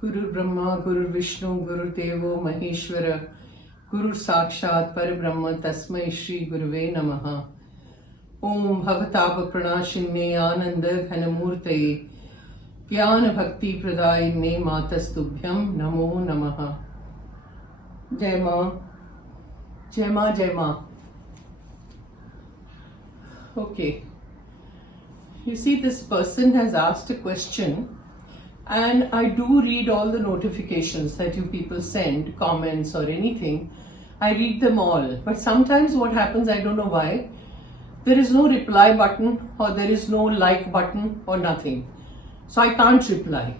Guru Brahma, Guru Vishnu, Guru Devo Maheshwara, Guru Sakshat Parabrahma Tasmai Shri Guruve Namaha. Om Bhavatapa Pranashinne Ananda Dhanamurtaye Jnana Bhakti Pradayine Matastubhyam Namo Namaha. Jai Ma, Jai Ma, Jai Ma. Okay. You see, this person has asked a question, and I do read all the notifications that you people send, comments or anything. I read them all. But sometimes what happens, I don't know why, there is no reply button or there is no like button or nothing. So I can't reply.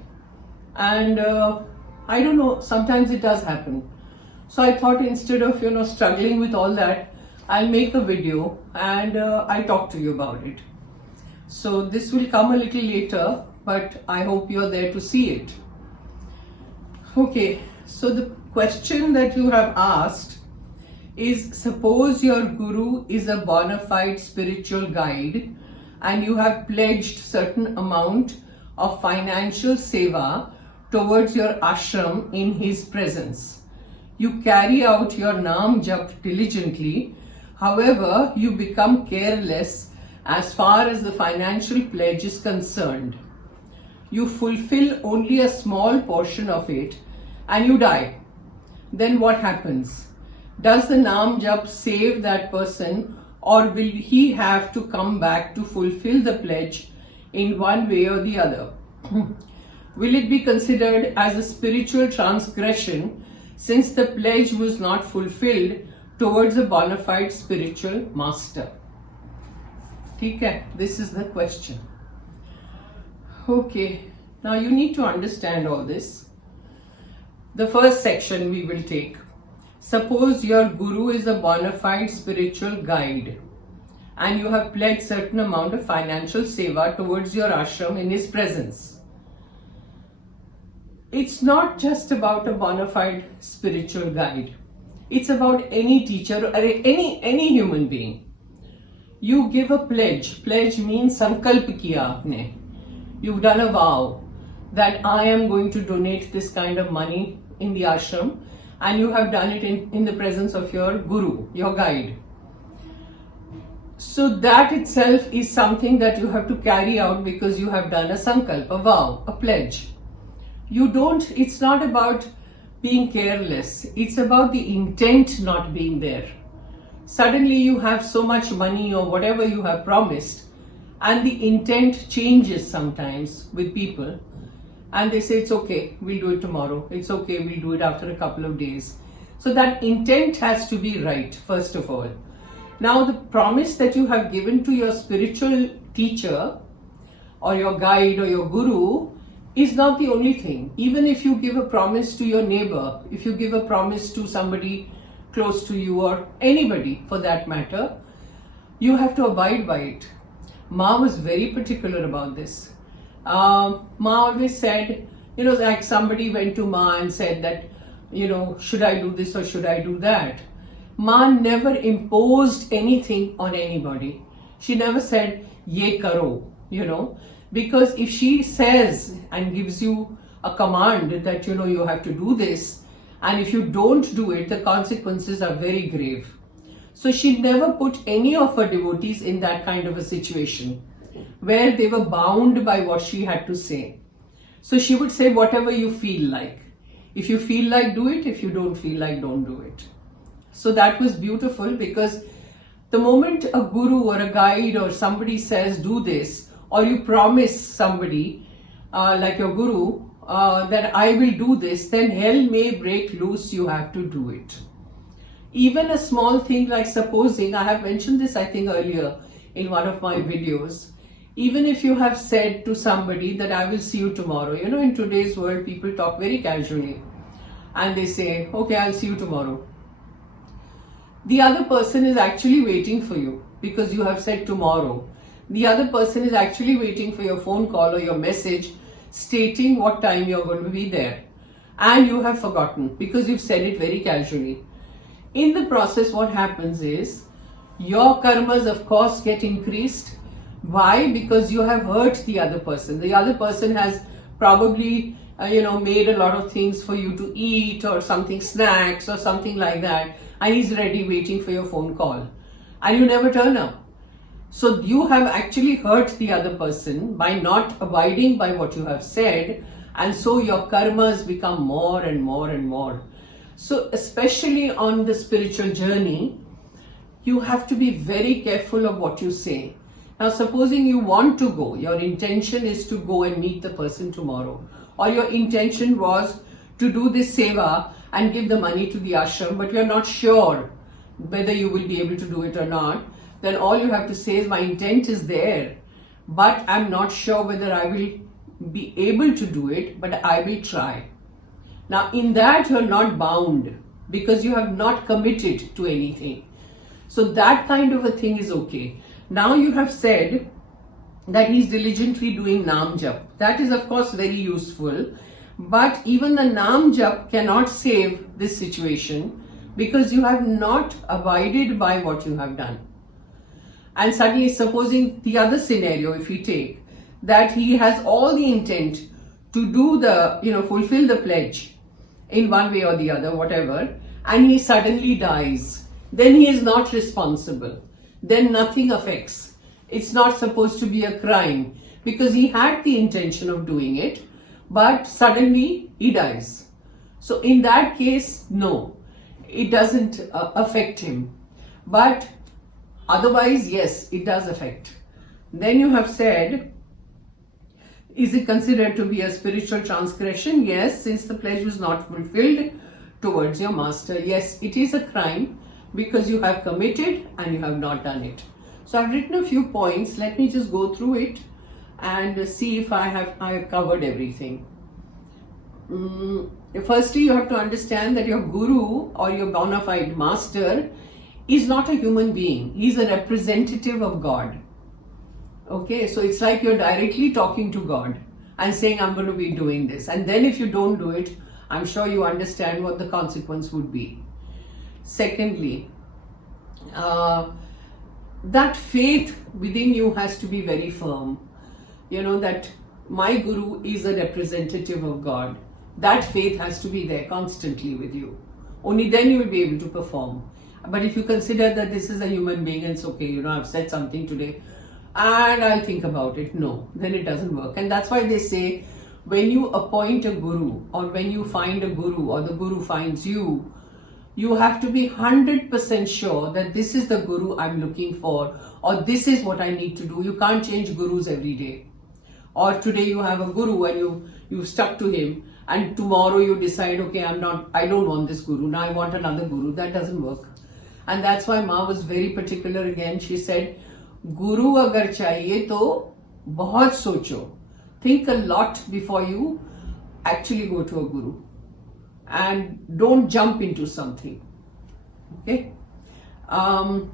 And I don't know, sometimes it does happen. So I thought instead of, struggling with all that, I'll make a video and I'll talk to you about it. So this will come a little later, but I hope you're there to see it. Okay, so the question that you have asked is, suppose your guru is a bona fide spiritual guide and you have pledged certain amount of financial seva towards your ashram in his presence. You carry out your Nam Jap diligently, however, you become careless as far as the financial pledge is concerned. You fulfill only a small portion of it and you die. Then what happens? Does the Nam Jap save that person, or will he have to come back to fulfill the pledge in one way or the other? Will it be considered as a spiritual transgression since the pledge was not fulfilled towards a bona fide spiritual master? Okay, this is the question. Okay, now you need to understand all this. The first section we will take. Suppose your guru is a bona fide spiritual guide and you have pledged certain amount of financial seva towards your ashram in his presence. It's not just about a bona fide spiritual guide. It's about any teacher or any human being. You give a pledge. Pledge means sankalp kiya aapne. You've done a vow that I am going to donate this kind of money in the ashram, and you have done it in the presence of your guru, your guide. So that itself is something that you have to carry out because you have done a sankalp, a vow, a pledge. It's not about being careless. It's about the intent not being there. Suddenly you have so much money or whatever you have promised, and the intent changes sometimes with people, and they say, it's okay, we'll do it tomorrow. It's okay, we'll do it after a couple of days. So that intent has to be right, first of all. Now the promise that you have given to your spiritual teacher or your guide or your guru is not the only thing. Even if you give a promise to your neighbor, if you give a promise to somebody close to you or anybody for that matter, you have to abide by it. Ma was very particular about this. Ma always said, like somebody went to Ma and said that, should I do this or should I do that? Ma never imposed anything on anybody. She never said, ye karo, because if she says and gives you a command that, you have to do this, and if you don't do it, the consequences are very grave. So she never put any of her devotees in that kind of a situation where they were bound by what she had to say. So she would say whatever you feel like. If you feel like, do it. If you don't feel like, don't do it. So that was beautiful, because the moment a guru or a guide or somebody says do this, or you promise somebody like your guru that I will do this, then hell may break loose, you have to do it. Even a small thing like supposing, I have mentioned this I think earlier in one of my videos, even if you have said to somebody that I will see you tomorrow, in today's world people talk very casually and they say, okay, I'll see you tomorrow. The other person is actually waiting for you because you have said tomorrow. The other person is actually waiting for your phone call or your message stating what time you're going to be there, and you have forgotten because you've said it very casually. In the process, what happens is your karmas of course get increased. Why? Because you have hurt the other person. The other person has probably made a lot of things for you to eat or something, snacks or something like that, and he's ready waiting for your phone call, and you never turn up. So you have actually hurt the other person by not abiding by what you have said, and so your karmas become more and more and more. So especially on the spiritual journey, you have to be very careful of what you say. Now, supposing you want to go, your intention is to go and meet the person tomorrow, or your intention was to do this seva and give the money to the ashram, but you're not sure whether you will be able to do it or not, then all you have to say is, my intent is there, but I'm not sure whether I will be able to do it, but I will try. Now, in that you're not bound because you have not committed to anything. So that kind of a thing is okay. Now you have said that he's diligently doing Nam Jap. That is of course very useful, but even the Nam Jap cannot save this situation because you have not abided by what you have done. And suddenly, supposing the other scenario, if we take that he has all the intent to do the, fulfill the pledge in one way or the other, whatever, and he suddenly dies, then he is not responsible. Then nothing affects. It's not supposed to be a crime because he had the intention of doing it, but suddenly he dies. So in that case, no, it doesn't affect him. But otherwise, yes, it does affect. Then you have said, is it considered to be a spiritual transgression? Yes, since the pledge was not fulfilled towards your master. Yes, it is a crime because you have committed and you have not done it. So I've written a few points. Let me just go through it and see if I have covered everything. Firstly, you have to understand that your guru or your bona fide master is not a human being. He's a representative of God. Okay, so it's like you're directly talking to God and saying, I'm going to be doing this. And then if you don't do it, I'm sure you understand what the consequence would be. Secondly, that faith within you has to be very firm. That my guru is a representative of God. That faith has to be there constantly with you. Only then you will be able to perform. But if you consider that this is a human being and it's okay, I've said something today and I'll think about it, no, then it doesn't work. And that's why they say, when you appoint a guru or when you find a guru or the guru finds you, you have to be 100% sure that this is the guru I'm looking for, or this is what I need to do. You can't change gurus every day. Or today you have a guru and you've stuck to him, and tomorrow you decide, okay, I don't want this guru, now I want another guru. That doesn't work. And that's why Ma was very particular again. She said, Guru agar chahiye to bahut socho. Think a lot before you actually go to a guru. And don't jump into something. Okay? Now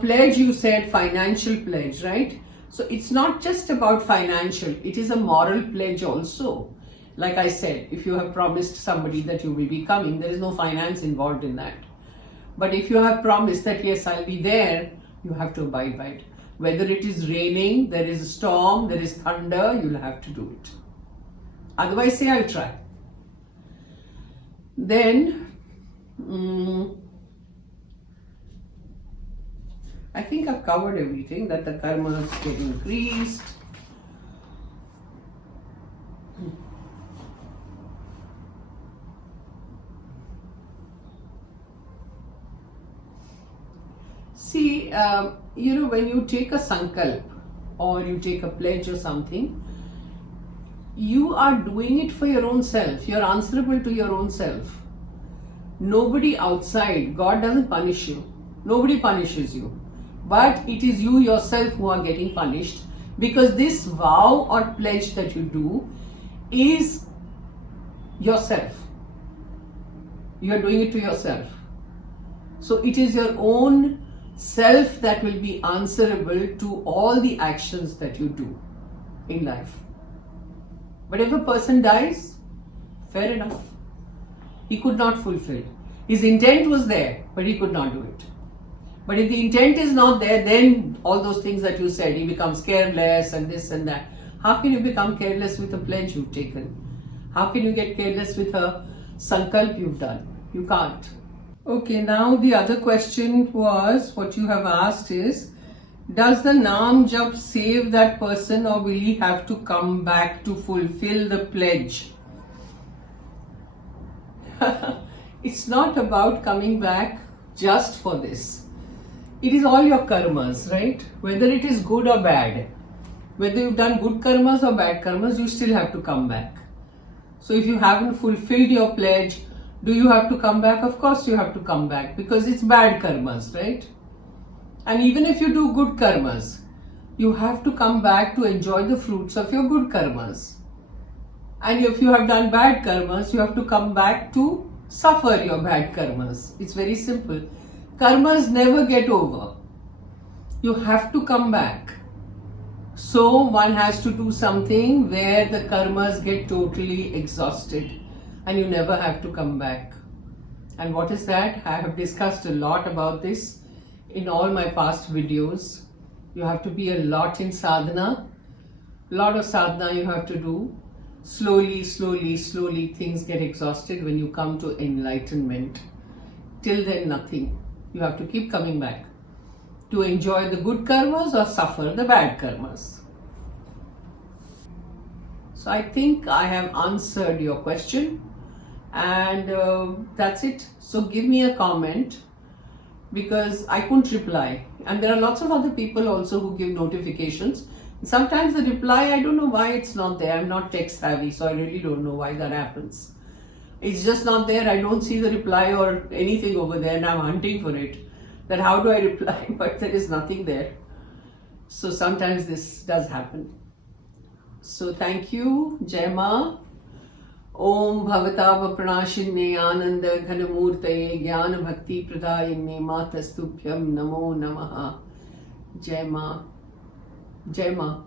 pledge, you said financial pledge, right? So it's not just about financial, it is a moral pledge also. Like I said, if you have promised somebody that you will be coming, there is no finance involved in that. But if you have promised that yes, I'll be there, you have to abide by it. Whether it is raining, there is a storm, there is thunder, you'll have to do it. Otherwise, say, I'll try. Then, I think I've covered everything, that the karmas get increased. See, when you take a sankalp or you take a pledge or something, you are doing it for your own self. You're answerable to your own self. Nobody outside, God doesn't punish you. Nobody punishes you. But it is you yourself who are getting punished, because this vow or pledge that you do is yourself. You are doing it to yourself. So it is your own self that will be answerable to all the actions that you do in life. But if a person dies, fair enough. He could not fulfill. His intent was there, but he could not do it. But if the intent is not there, then all those things that you said, he becomes careless and this and that. How can you become careless with a pledge you've taken? How can you get careless with a sankalp you've done? You can't. Okay, now the other question was, what you have asked is, does the Naam Jap save that person, or will he have to come back to fulfill the pledge? It's not about coming back just for this. It is all your karmas, right? Whether it is good or bad, whether you've done good karmas or bad karmas, you still have to come back. So if you haven't fulfilled your pledge, do you have to come back? Of course you have to come back, because it's bad karmas, right? And even if you do good karmas, you have to come back to enjoy the fruits of your good karmas. And if you have done bad karmas, you have to come back to suffer your bad karmas. It's very simple. Karmas never get over. You have to come back. So one has to do something where the karmas get totally exhausted and you never have to come back. And what is that? I have discussed a lot about this in all my past videos. You have to be a lot in sadhana. Lot of sadhana you have to do. Slowly, slowly, slowly things get exhausted when you come to enlightenment. Till then, nothing. You have to keep coming back to enjoy the good karmas or suffer the bad karmas. So I think I have answered your question, and that's it. So give me a comment, because I couldn't reply. And there are lots of other people also who give notifications. Sometimes the reply, I don't know why it's not there. I'm not tech savvy, so I really don't know why that happens. It's just not there. I don't see the reply or anything over there, and I'm hunting for it. That how do I reply? But there is nothing there. So sometimes this does happen. So thank you. Jai Ma. Om Bhavatava Pranashinne Ananda Ghanamurtaye Jnana Bhakti Pradayine Matastubhyam Namo Namaha. Jai Ma. Jai Ma.